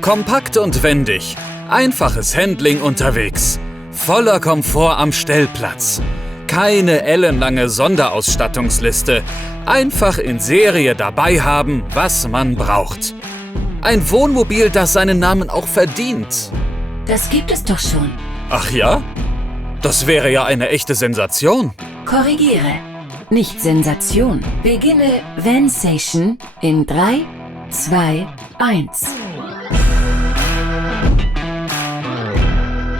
Kompakt und wendig. Einfaches Handling unterwegs. Voller Komfort am Stellplatz. Keine ellenlange Sonderausstattungsliste. Einfach in Serie dabei haben, was man braucht. Ein Wohnmobil, das seinen Namen auch verdient. Das gibt es doch schon. Ach ja? Das wäre ja eine echte Sensation. Korrigiere. Nicht Sensation. Beginne Vansation in 3, 2, 1.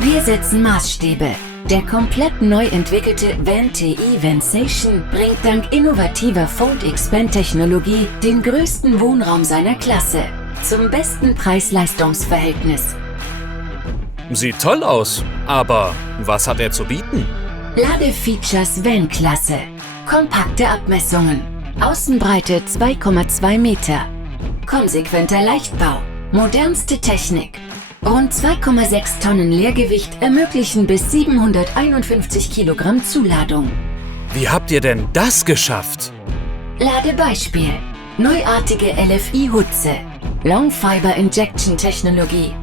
Wir setzen Maßstäbe. Der komplett neu entwickelte VanTI Vansation bringt dank innovativer Fold-Expand-Technologie den größten Wohnraum seiner Klasse zum besten Preis-Leistungs-Verhältnis. Sieht toll aus, aber was hat er zu bieten? Ladefeatures Van-Klasse. Kompakte Abmessungen. Außenbreite 2,2 Meter. Konsequenter Leichtbau. Modernste Technik. Rund 2,6 Tonnen Leergewicht ermöglichen bis 751 Kilogramm Zuladung. Wie habt ihr denn das geschafft? Ladebeispiel. Neuartige LFI-Hutze. Long Fiber Injection Technologie.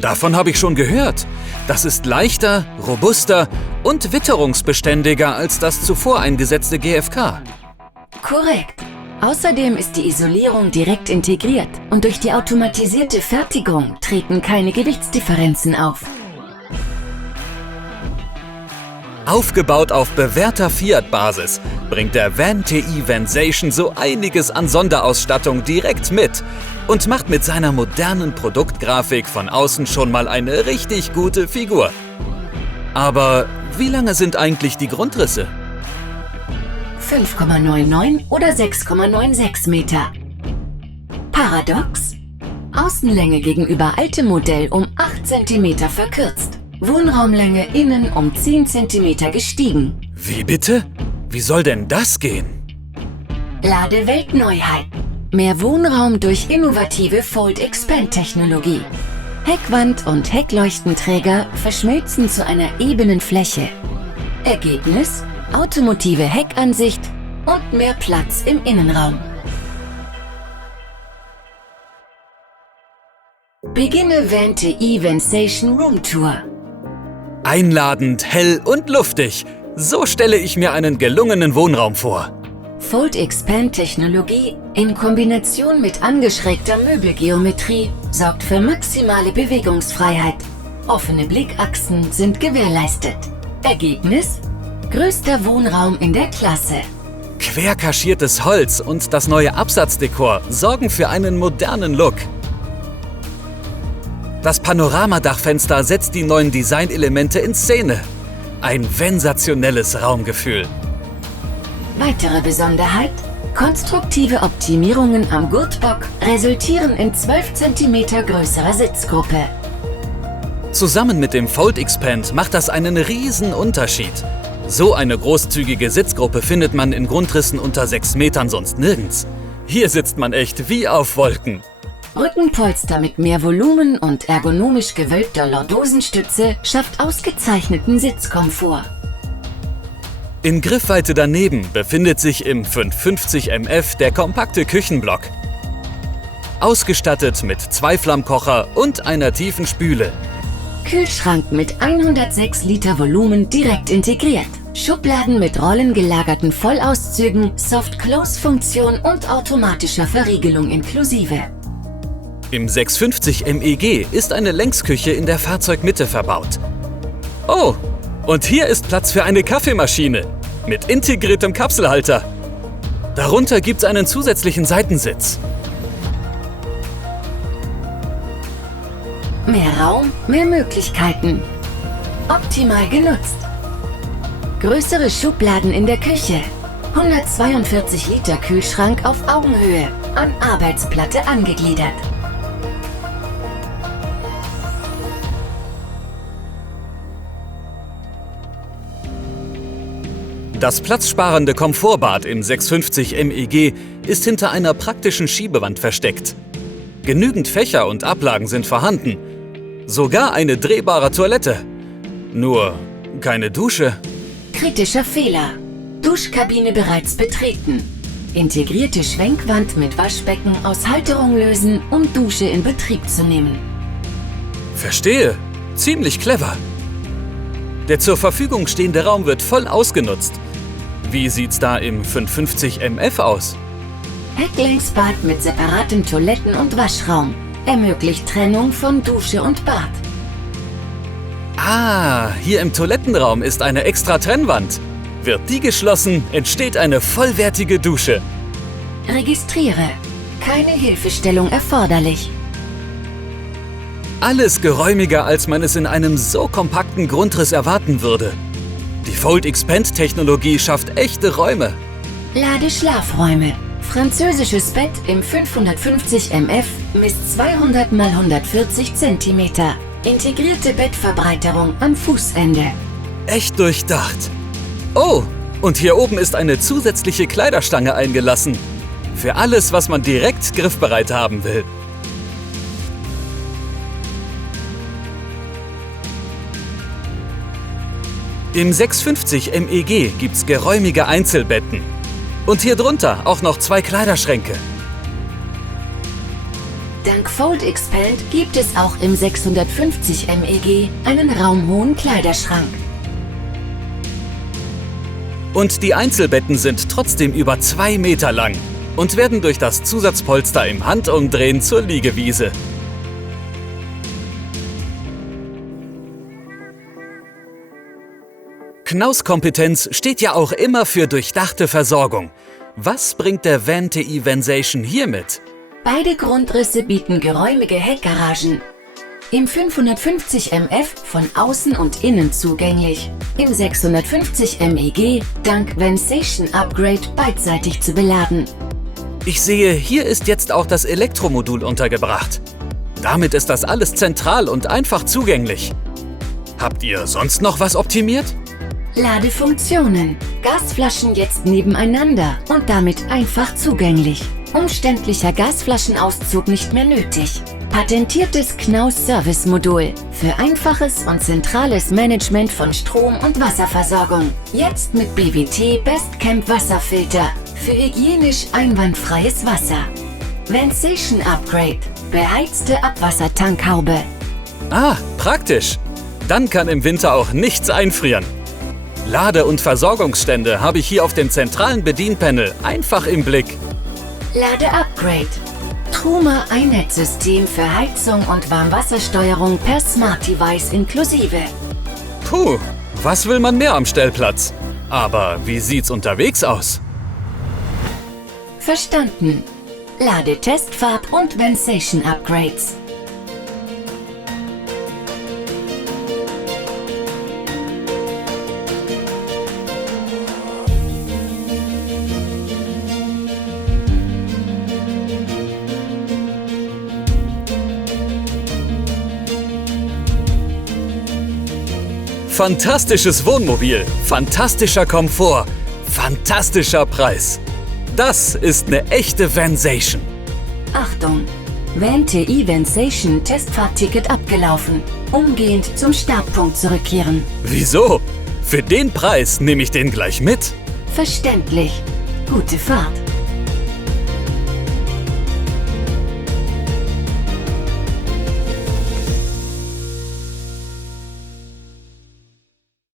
Davon habe ich schon gehört. Das ist leichter, robuster und witterungsbeständiger als das zuvor eingesetzte GFK. Korrekt. Außerdem ist die Isolierung direkt integriert und durch die automatisierte Fertigung treten keine Gewichtsdifferenzen auf. Aufgebaut auf bewährter Fiat-Basis bringt der VanTI Vansation so einiges an Sonderausstattung direkt mit und macht mit seiner modernen Produktgrafik von außen schon mal eine richtig gute Figur. Aber wie lange sind eigentlich die Grundrisse? 5,99 oder 6,96 Meter. Paradox? Außenlänge gegenüber altem Modell um 8 cm verkürzt. Wohnraumlänge innen um 10 cm gestiegen. Wie bitte? Wie soll denn das gehen? Ladeweltneuheit. Mehr Wohnraum durch innovative Fold-Expand-Technologie. Heckwand und Heckleuchtenträger verschmelzen zu einer ebenen Fläche. Ergebnis? Automotive Heckansicht und mehr Platz im Innenraum. Beginne VanTI Vansation Room Tour. Einladend, hell und luftig. So stelle ich mir einen gelungenen Wohnraum vor. Fold-Expand-Technologie in Kombination mit angeschrägter Möbelgeometrie sorgt für maximale Bewegungsfreiheit. Offene Blickachsen sind gewährleistet. Ergebnis? Größter Wohnraum in der Klasse. Quer kaschiertes Holz und das neue Absatzdekor sorgen für einen modernen Look. Das Panoramadachfenster setzt die neuen Designelemente in Szene. Ein sensationelles Raumgefühl. Weitere Besonderheit? Konstruktive Optimierungen am Gurtbock resultieren in 12 cm größerer Sitzgruppe. Zusammen mit dem Fold Expand macht das einen riesen Unterschied. So eine großzügige Sitzgruppe findet man in Grundrissen unter 6 Metern sonst nirgends. Hier sitzt man echt wie auf Wolken. Rückenpolster mit mehr Volumen und ergonomisch gewölbter Lordosenstütze schafft ausgezeichneten Sitzkomfort. In Griffweite daneben befindet sich im 550 MF der kompakte Küchenblock. Ausgestattet mit 2 Flammkocher und einer tiefen Spüle. Kühlschrank mit 106 Liter Volumen direkt integriert. Schubladen mit rollengelagerten Vollauszügen, Soft-Close-Funktion und automatischer Verriegelung inklusive. Im 650 MEG ist eine Längsküche in der Fahrzeugmitte verbaut. Oh, und hier ist Platz für eine Kaffeemaschine mit integriertem Kapselhalter. Darunter gibt es einen zusätzlichen Seitensitz. Mehr Raum, mehr Möglichkeiten. Optimal genutzt. Größere Schubladen in der Küche. 142 Liter Kühlschrank auf Augenhöhe, an Arbeitsplatte angegliedert. Das platzsparende Komfortbad im 650 MEG ist hinter einer praktischen Schiebewand versteckt. Genügend Fächer und Ablagen sind vorhanden. Sogar eine drehbare Toilette. Nur keine Dusche. Kritischer Fehler. Duschkabine bereits betreten. Integrierte Schwenkwand mit Waschbecken aus Halterung lösen, um Dusche in Betrieb zu nehmen. Verstehe. Ziemlich clever. Der zur Verfügung stehende Raum wird voll ausgenutzt. Wie sieht's da im 550 MF aus? Hecklängsbad mit separatem Toiletten- und Waschraum. Ermöglicht Trennung von Dusche und Bad. Ah, hier im Toilettenraum ist eine extra Trennwand. Wird die geschlossen, entsteht eine vollwertige Dusche. Registriere. Keine Hilfestellung erforderlich. Alles geräumiger, als man es in einem so kompakten Grundriss erwarten würde. Die Fold-Expand-Technologie schafft echte Räume. Ladeschlafräume. Französisches Bett im 550 MF misst 200 x 140 cm. Integrierte Bettverbreiterung am Fußende. Echt durchdacht. Oh, und hier oben ist eine zusätzliche Kleiderstange eingelassen. Für alles, was man direkt griffbereit haben will. Im 650 MEG gibt's geräumige Einzelbetten. Und hier drunter auch noch 2 Kleiderschränke. Dank Fold Expand gibt es auch im 650 MEG einen raumhohen Kleiderschrank. Und die Einzelbetten sind trotzdem über 2 Meter lang und werden durch das Zusatzpolster im Handumdrehen zur Liegewiese. Knaus Kompetenz steht ja auch immer für durchdachte Versorgung. Was bringt der VanTI Vensation hier mit? Beide Grundrisse bieten geräumige Heckgaragen. Im 550 MF von außen und innen zugänglich. Im 650 MEG dank Vensation Upgrade beidseitig zu beladen. Ich sehe, hier ist jetzt auch das Elektromodul untergebracht. Damit ist das alles zentral und einfach zugänglich. Habt ihr sonst noch was optimiert? Ladefunktionen. Gasflaschen jetzt nebeneinander und damit einfach zugänglich. Umständlicher Gasflaschenauszug nicht mehr nötig. Patentiertes Knaus Service-Modul für einfaches und zentrales Management von Strom- und Wasserversorgung. Jetzt mit BWT Bestcamp Wasserfilter für hygienisch einwandfreies Wasser. Vensation Upgrade. Beheizte Abwassertankhaube. Ah, praktisch. Dann kann im Winter auch nichts einfrieren. Lade- und Versorgungsstände habe ich hier auf dem zentralen Bedienpanel einfach im Blick. Lade-Upgrade. Truma iNet-System für Heizung und Warmwassersteuerung per Smart Device inklusive. Puh, was will man mehr am Stellplatz? Aber wie sieht's unterwegs aus? Verstanden. Ladetestfahrt und Vensation Upgrades. Fantastisches Wohnmobil, fantastischer Komfort, fantastischer Preis. Das ist eine echte Vensation. Achtung! VanTI Vensation Testfahrtticket abgelaufen. Umgehend zum Startpunkt zurückkehren. Wieso? Für den Preis nehme ich den gleich mit. Verständlich. Gute Fahrt.